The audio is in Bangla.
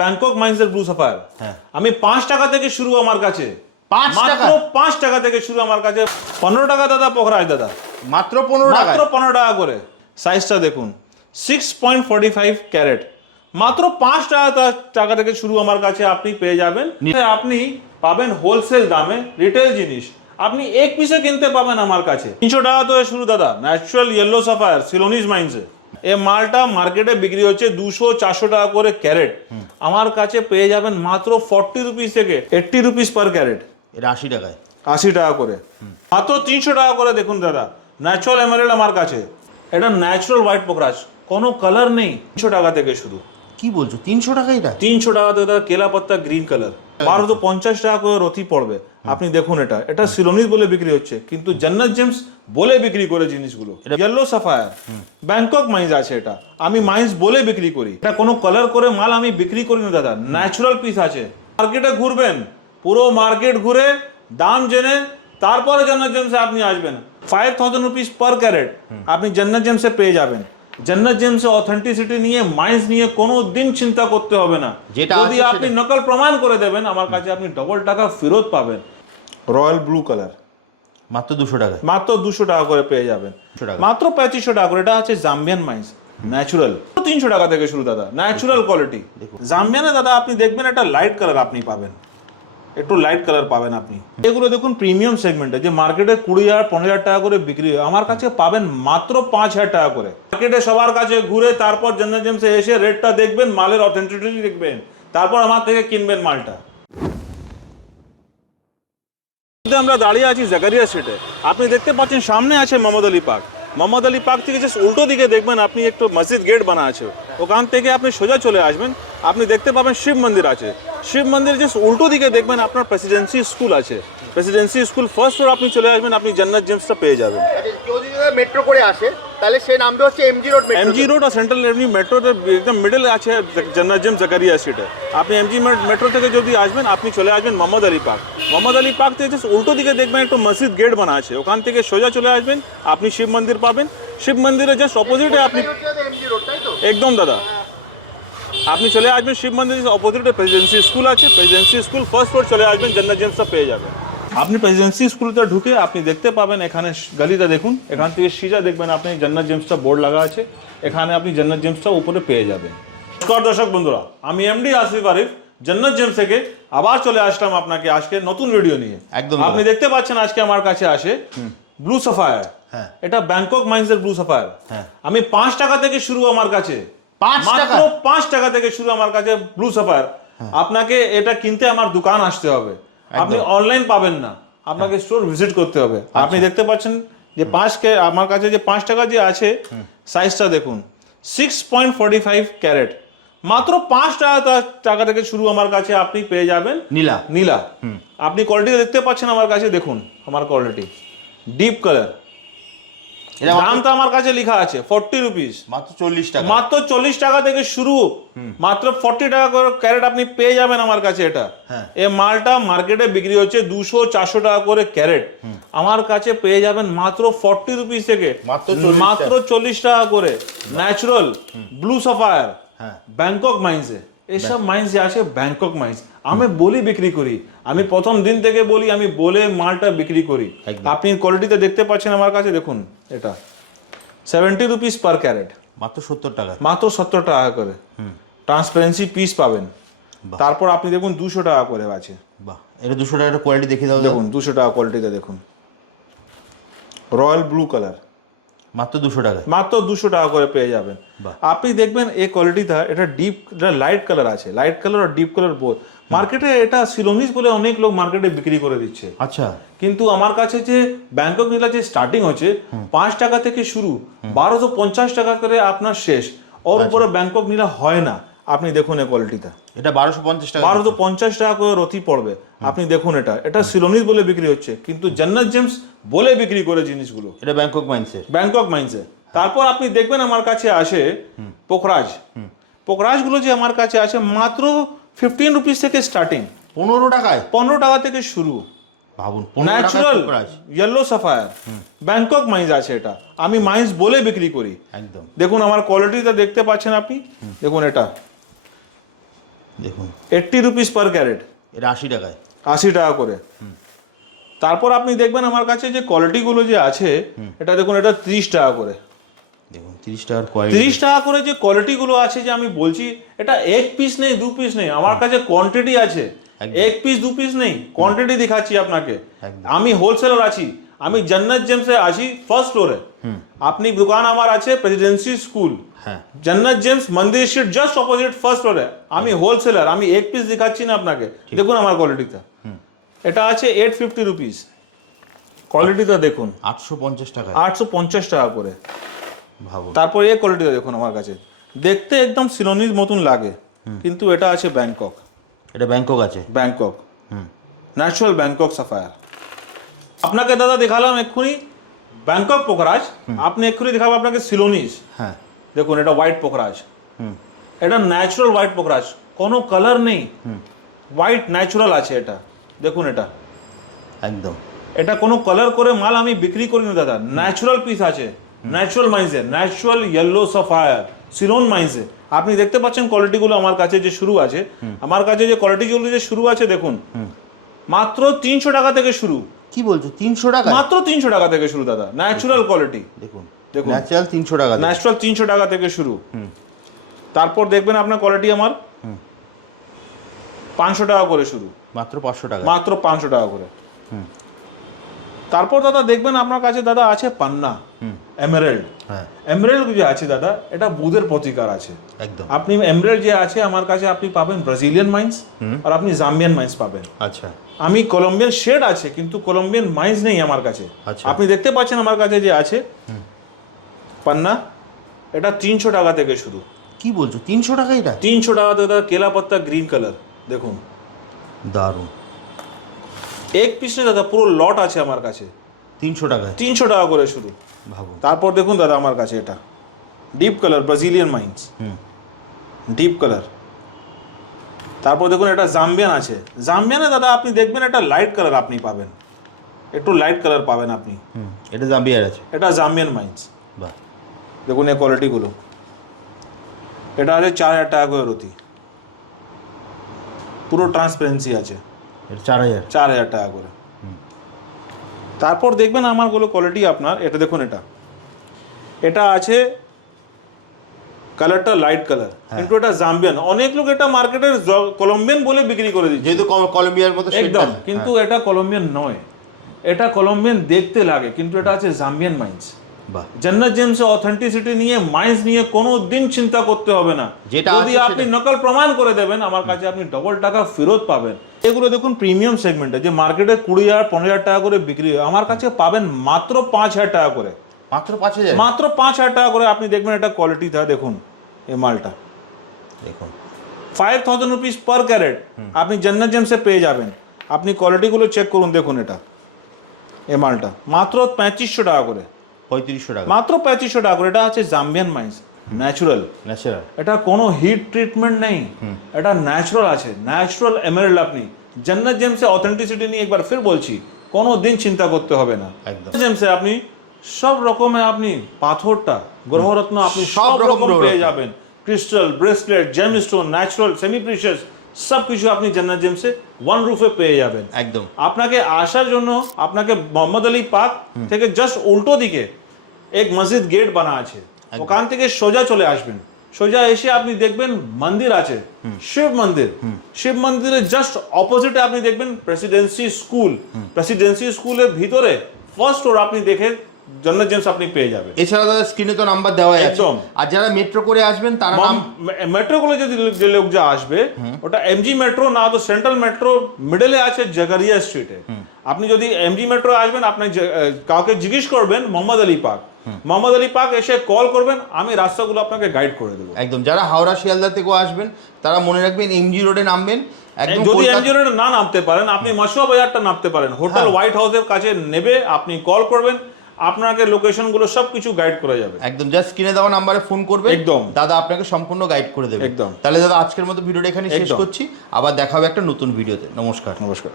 Bangkok মাইন্সের blue Sapphire. আমি 5 টাকা থেকে শুরু আমার কাছে, মাত্র 5 টাকা থেকে শুরু আমার কাছে। 15 টাকা দাদা পোখরাজ দাদা, মাত্র 15 টাকা, মাত্র 15 টাকা করে। সাইজটা দেখুন 6.45 ক্যারেট, মাত্র 5 টাকা থেকে শুরু আমার কাছে আপনি পেয়ে যাবেন। আপনি পাবেন হোলসেল দামে রিটেল জিনিস, আপনি এক পিসে কিনতে পাবেন আমার কাছে। 300 টাকা তো শুরু দাদা, ন্যাচারাল ইয়েলো সাফায়ার সিলোনিস মাইন্সে। এই মালটা মার্কেটে বিক্রি হচ্ছে 200-400 টাকা করে ক্যারেট, আমার কাছে পেয়ে যাবেন মাত্র 40 রুপিস থেকে 80 রুপিস পার ক্যারেট। এটা 80 টাকায়, 80 টাকা করে, মাত্র 300 টাকা করে। দেখুন দাদা, ন্যাচারাল এমারেল্ড আমার কাছে, এটা ন্যাচারাল হোয়াইট পোখরাজ, কোনো কালার নেই। 300 টাকা থেকে শুরু। কি বলছো 300 টাকা? এটা 300 টাকা থেকে দাদা কেলা পাত্তা গ্রিন কালার, 1250 টাকা করে রতি পড়বে। আপনি দেখুন, এটা সিলোনিস বলে বিক্রি হচ্ছে, কিন্তু জান্নাত জেমস বলে বিক্রি করে জিনিসগুলো। ইয়েলো সাফায়ার ব্যাংকক মাইন্স আছে, এটা আমি মাইন্স বলে বিক্রি করি। এটা কোনো কালার করে মাল আমি বিক্রি করি না দাদা, ন্যাচারাল পিস আছে। মার্কেটে ঘুরবেন, পুরো মার্কেট ঘুরে দাম জেনে তারপরে জান্নাত জেমসে আপনি আসবেন। 5000 রুপিস পার ক্যারেট আপনি জান্নাত জেমসে পেয়ে যাবেন। জান্নাত জেমসে অথেন্টিসিটি নিয়ে, মাইন্স নিয়ে কোনো দিন চিন্তা করতে হবে না। যদি আপনি নকল প্রমাণ করে দেবেন আমার কাছে, আপনি ডবল টাকা ফেরত পাবেন। রয়্যাল ব্লু কালার মাত্র 200 টাকা, মাত্র 200 টাকা করে পেয়ে যাবেন, মাত্র 2500 টাকা করে। এটা হচ্ছে জাম্বিয়ান মাইন্স ন্যাচুরাল, 300 টাকা থেকে শুরু দাদা, ন্যাচুরাল কোয়ালিটি। জাম্বিয়ানে দাদা আপনি দেখবেন একটা লাইট কালার আপনি পাবেন, একটু লাইট কালার পাবেন আপনি। এগুলো দেখুন প্রিমিয়াম সেগমেন্টে, যে মার্কেটে 20,000-15,000 টাকা করে বিক্রি হয়, আমার কাছে পাবেন মাত্র 5,000 টাকা করে। মার্কেটে সবার কাছে ঘুরে তারপর জান্নাত জেমসে এসে রেটটা দেখবেন, মালের অথেন্টিসিটি দেখবেন, তারপর আমার থেকে কিনবেন মালটা। আমরা দাঁড়িয়ে আছি জাকারিয়া স্ট্রিটে, আপনি দেখতে পাচ্ছেন সামনে আছে মোহাম্মদ আলী পার্ক। মোহাম্মদ আলী পার্ক থেকে জাস্ট উল্টো দিকে দেখবেন আপনি একটু মসজিদ গেট বানা আছে, ওখান থেকে আপনি সোজা চলে আসবেন, আপনি দেখতে পাবেন শিব মন্দির আছে। শিব মন্দির জাস্ট উল্টো দিকে দেখবেন আপনার প্রেসিডেন্সি স্কুল আছে, প্রেসিডেন্সি স্কুল ফার্স্ট ফ্লোর আপনি চলে আসবেন, আপনি জান্নাত জেমসটা পেয়ে যাবেন। কেউ যদি মেট্রো করে আসে তাহলে সে নামবে হচ্ছে এমজি রোড। এমজি রোড আর সেন্ট্রাল এভিনিউ মেট্রোর একদম মিডল আছে জান্নাত জেমস জাকারিয়া স্ট্রিটে। আপনি এমজি মেট্রো থেকে যদি আসবেন, আপনি চলে আসবেন মোহাম্মদ আলী পার্ক। মোহাম্মদ আলী পার্ক থেকে জাস্ট উল্টো দিকে দেখবেন একটু মসজিদ গেট বানা আছে, ওখান থেকে সোজা চলে আসবেন, আপনি শিব মন্দির পাবেন। শিব মন্দিরের জাস্ট অপোজিটে আপনি, একদম দাদা আপনি চলে আসবেন শিব মন্দিরের অপোজিটে প্রেসিডেন্সি স্কুল আছে, প্রেসিডেন্সি স্কুল ফার্স্ট ফ্লোর চলে আসবেন, জান্নাত জেমসটা পেয়ে যাবেন। আপনি প্রেসিডেন্সি স্কুলটা ঢুকে আপনি দেখতে পাবেন, এখানে গলিটা দেখুন, এখান থেকে সিজা দেখবেন আপনি জান্নাত জেমসটা বোর্ড লাগা আছে, এখানে আপনি জান্নাত জেমসটা উপরে পেয়ে যাবেন। নমস্কার দর্শক বন্ধুরা, আমি এমডি আসিফ আরিফ জান্নাত জেমস থেকে আবার চলে আসলাম আপনাকে আজকে নতুন ভিডিও নিয়ে। একদম আপনি দেখতে পাচ্ছেন আজকে আমার কাছে আসে ব্লু সাফায়ার, এটা ব্যাংকক মাইন্সের ব্লু সাফায়ার। আমি 5 টাকা থেকে শুরু আমার কাছে, মাত্র 5 টাকা থেকে শুরু আমার কাছে ব্লু সাফায়ার। আপনাকে এটা কিনতে আমার দোকান আসতে হবে, আপনি অনলাইন পাবেন না, আপনাকে স্টোর ভিজিট করতে হবে। আপনি দেখতে পাচ্ছেন যে আমার কাছে যে 5 টাকা যে আছে, সাইজটা দেখুন 6.45 ক্যারেট, মাত্র 5 টাকা থেকে শুরু আমার কাছে আপনি পেয়ে যাবেন। নীলা নীলা আপনি কোয়ালিটি দেখতে পাচ্ছেন আমার কাছে, দেখুন আমার কোয়ালিটি ডিপ কালার। দামটা আমার কাছে লেখা আছে 40 রুপিস, মাত্র 40 টাকা, মাত্র 40 টাকা থেকে শুরু, মাত্র 40 টাকা করে ক্যারেট আপনি পেয়ে যাবেন আমার কাছে। এটা এই মালটা মার্কেটে বিক্রি হচ্ছে 200-400 টাকা করে ক্যারেট, আমার কাছে পেয়ে যাবেন মাত্র 40 রুপিস থেকে মাত্র 40 টাকা করে। ন্যাচারাল ব্লু সাফায়ার ব্যাংকক মাইন্সে, এসব মাইন্সে আছে ব্যাংকক মাইন্স। আমি বলি বিক্রি করি, আমি প্রথম দিন থেকে বলি, আমি বলে মালটা বিক্রি করি। আপনি কোয়ালিটিতে দেখতে পাচ্ছেন আমার কাছে, দেখুন এটা 70 রুপিস পার ক্যারেট, মাত্র 70 টাকা, মাত্র 70 টাকা করে ট্রান্সপারেন্সি পিস পাবেন। তারপর আপনি দেখুন 200 টাকা করে আছে। বাহ, এটা 200 টাকার কোয়ালিটি দেখে দাও। দেখুন 200 টাকা কোয়ালিটিতে দেখুন, রয়্যাল ব্লু কালার, মাত্র 200 টাকা, মাত্র 200 টাকা করে পেয়ে যাবেন। আপনি দেখবেন এই কোয়ালিটিটা, এটা ডিপ, এটা লাইট কালার আছে, লাইট কালার আর ডিপ কালার বোথ। মার্কেটে এটা সিলোনিস বলে অনেক লোক মার্কেটে বিক্রি করে দিচ্ছে। আচ্ছা, কিন্তু আমার কাছে যে ব্যাংকক নীলা যে স্টার্টিং হচ্ছে 5 টাকা থেকে শুরু, 1250 টাকা করে আপনার শেষ, ওর উপরে ব্যাংকক নীলা হয় না। আপনি দেখুন এই কোয়ালিটিটা, এটা 1250 টাকা, 1250 টাকা করে রতি পড়বে। আপনি দেখুন এটা সিলোনিস বলে বিক্রি হচ্ছে, কিন্তু জান্নাত জেমস বলে বিক্রি করে জিনিসগুলো। এটা ব্যাংকক মাইন্সে, ব্যাংকক মাইন্সে। তারপর আপনি দেখবেন আমার কাছে আসে পোখরাজ, পোখরাজ গুলো যে আমার কাছে আছে মাত্র 15 রুপিস থেকে স্টার্টিং, 15 টাকায়, 15 টাকা থেকে শুরু। ভাবুন, natural yellow Sapphire Bangkok mines আছে, এটা আমি মাইন্স বলে বিক্রি করি। একদম দেখুন আমার কোয়ালিটিটা দেখতে পাচ্ছেন আপনি, দেখুন এটা দেখুন 80 রুপিস পার ক্যারেট, এটা 80 টাকায়। 80 টাকা করে। তারপর আপনি দেখবেন আমার কাছে যে কোয়ালিটিগুলো যে আছে, এটা দেখুন, এটা 30 টাকা করে। দেখুন 30 টাকার কোয়ালিটি। 30 টাকা করে যে কোয়ালিটিগুলো আছে যে আমি বলছি, এটা এক পিস নেই, দু পিস নেই, আমার কাছে কোয়ান্টিটি আছে। এক পিস দু পিস নেই, কোয়ান্টিটি দেখাচ্ছি আপনাকে। আমি হোলসেলার আছি, আমি জান্নাত জেমসে আছি ফার্স্ট ফ্লোরে। আপনি দোকান আমার আছে প্রেসিডেন্সি স্কুল, হ্যাঁ জান্নাত জেমস মন্দির স্ট্রিট জাস্ট অপোজিট ফার্স্ট ফ্লোরে। আমি হোলসেলার, আমি এক পিস দেখাচ্ছি না আপনাকে। দেখুন আমার কোয়ালিটিটা, এটা আছে 850 রুপিস। কোয়ালিটিটা দেখুন 850 টাকা। 850 টাকা করে। ভাবুন। তারপর এই কোয়ালিটিটা দেখুন আমার কাছে, দেখতে একদম সিলোনির মতন লাগে, কিন্তু এটা আছে ব্যাংকক। এটা ব্যাংকক আছে। Bangkok natural Bangkok Sapphire. আপনাকে দাদা দেখালাম এক্ষুনি ব্যাংকক পোখরাজ, আপনি এক্ষুনি দেখাবো আপনাকে সিলোনিস। হ্যাঁ দেখুন এটা হোয়াইট পোখরাজ, এটা ন্যাচারাল হোয়াইট পোখরাজ, কোনো কালার নেই, হোয়াইট ন্যাচারাল আছে এটা। দেখুন এটা একদম, এটা কোনো কালার করে মাল আমি বিক্রি করি না দাদা, ন্যাচারাল পিস আছে, natural মাইন্সে, natural yellow Sapphire Ceylon মাইন্সে। আপনি দেখতে পাচ্ছেন কোয়ালিটিগুলো আমার কাছে যে শুরু আছে, আমার কাছে যে কোয়ালিটিগুলো যে শুরু আছে দেখুন, মাত্র 300 টাকা থেকে শুরু। কি বলছো 300 টাকা? মাত্র 300 টাকা থেকে শুরু দাদা, ন্যাচারাল কোয়ালিটি। দেখুন দেখুন ন্যাচারাল 300 টাকা। ন্যাচারাল 300 টাকা থেকে শুরু। তারপর দেখবেন আপনার কোয়ালিটি আমার 500 টাকা করে শুরু, মাত্র 500 টাকা। মাত্র 500 টাকা করে। তারপর দাদা দেখবেন আপনার কাছে দাদা আছে পান্না এমারেল্ড। হ্যাঁ এমারেল্ড যে আছে দাদা, এটা বুধের প্রতিকার আছে একদম। আপনি এমারেল্ড যে আছে আমার কাছে আপনি পাবেন ব্রাজিলিয়ান মাইন্স আর আপনি জাম্বিয়ান মাইন্স পাবেন। আচ্ছা আমি কলম্বিয়ান শেড আছে, কিন্তু কলম্বিয়ান মাইন্স নেই আমার কাছে। আচ্ছা। আপনি দেখতে পাচ্ছেন আমার কাছে যে আছে পান্না, এটা 300 টাকা থেকে শুরু। কি বলছো 300 টাকা? এটা 300 টাকা দাদা, কেলা পাত্তা গ্রিন কালার দেখুন, দারুণ। এক পিস নেই দাদা, পুরো লট আছে আমার কাছে। 300 টাকায় 300 টাকা করে শুরু। ভাবুন। তারপর দেখুন দাদা আমার কাছে এটা deep colour Brazilian mines, deep colour. তারপর দেখুন এটা জাম্বিয়ান আছে, জাম্বিয়ানে দাদা আপনি দেখবেন এটা লাইট কালার আপনি পাবেন, একটু লাইট কালার পাবেন আপনি। এটা জাম্বিয়ার আছে। এটা জাম্বিয়ান মাইন্স। বাহ দেখুন এই কোয়ালিটিগুলো, এটা আছে 4000 টাকা করে রতি, পুরো ট্রান্সপারেন্সি আছে, এটা 4000। 4000 টাকা করে। তারপর দেখবেন আমারগুলো কোয়ালিটি আপনার, এটা দেখুন এটা, এটা আছে কালারটা লাইট কালার, কিন্তু এটা জাম্বিয়ান। অনেক লোক এটা মার্কেটের কলম্বিয়ান বলে বিক্রি করে দিচ্ছে, যেহেতু কলম্বিয়ার মতো একদম, কিন্তু এটা কলম্বিয়ান নয়, এটা কলম্বিয়ান দেখতে লাগে, কিন্তু এটা আছে জাম্বিয়ান মাইন্স। বাহ। জান্নাত জেমসে অথেন্টিসিটি নিয়ে, মাইন্স নিয়ে কোনো দিন চিন্তা করতে হবে না। যেটা যদি আপনি নকল প্রমাণ করে দেবেন আমার কাছে, আপনি ডবল টাকা ফেরত পাবেন। এগুলো দেখুন প্রিমিয়াম সেগমেন্টে, যে মার্কেটে 20,000 15,000 টাকা করে বিক্রি হয়, আমার কাছে পাবেন মাত্র 5,000 টাকা করে। মাত্র 5000? মাত্র 5,000 টাকা করে। আপনি দেখবেন এটা কোয়ালিটি था, দেখুন এই মালটা দেখুন 5000 রুপিস পার ক্যারেট আপনি জান্নাত জেমসে পেয়ে যাবেন। আপনি কোয়ালিটিগুলো চেক করুন, দেখুন এটা এই মালটা মাত্র 3500 টাকা করে। 3500 টাকা মাত্র 3500 টাকা করে। এটা আছে জাম্বিয়ান মাইন্স, ন্যাচারাল, ন্যাচারাল। এটা কোনো হিট ট্রিটমেন্ট নেই, এটা ন্যাচারাল আছে, ন্যাচারাল এমারেল্ড। আপনি জান্নাত জেমসে অথেন্টিসিটি নিয়ে একবার ফির বলছি, কোনো দিন চিন্তা করতে হবে না। একদম। জেমসে আপনি সব রকমের, আপনি পাথরটা গ্রহরত্ন আপনি সব রকম পেয়ে যাবেন, crystal, bracelet, gemstone, natural, semi precious, সব কিছু আপনি জান্নাত জেমসে ওয়ান রুফে পেয়ে যাবেন। একদম। আপনাকে আসার জন্য আপনাকে মোহাম্মদ আলী পার্ক থেকে জাস্ট উল্টো দিকে এক মসজিদ গেট বানা আছে, ওখান থেকে সোজা চলে আসবেন। সোজা এসে আপনি দেখবেন মন্দির আছে, শিব মন্দির। শিব মন্দিরের জাস্ট অপোজিটে আপনি দেখবেন প্রেসিডেন্সি স্কুল। প্রেসিডেন্সি স্কুলের ভিতরে ফার্স্ট ফ্লোর আপনি দেখে জান্নাত জেমস আপনি পেয়ে যাবেন। এছাড়া দাদা স্ক্রিনে তো নাম্বার দেওয়া আছে, একদম। আর যারা মেট্রো করে আসবেন তারা মেট্রো গুলো যদি যে লোক যা আসবে, ওটা এমজি মেট্রো না তো সেন্ট্রাল মেট্রো মিডলে আছে জাকারিয়া স্ট্রিটে। আপনি যদি এমজি মেট্রো আসবেন, আপনি কাউকে জিজ্ঞেস করবেন মোহাম্মদ আলী পার্ক, মোহাম্মদ আলী পার্ক এসে কল করবেন, আমি রাস্তাগুলো আপনাকে গাইড করে দেবো। একদম। যারা হাওড়া শিয়ালদা থেকেও আসবেন তারা মনে রাখবেন এমজি রোডে নামবেন। একদম। যদি এমজি রোডে না নামতে পারেন, আপনি মাসুয়া বাজারটা নামতে পারেন, হোটেল হোয়াইট হাউসের কাছে নেবে, আপনি কল করবেন, আপনাকে লোকেশন গুলো সবকিছু গাইড করে যাবে। একদম। জাস্ট স্ক্রিনে দেওয়া নাম্বারে ফোন করবেন, একদম, দাদা আপনাকে সম্পূর্ণ গাইড করে দেবে। একদম। তাহলে দাদা আজকের মতো ভিডিওটা এখানে শেষ করছি, আবার দেখা হবে একটা নতুন ভিডিওতে। নমস্কার। নমস্কার।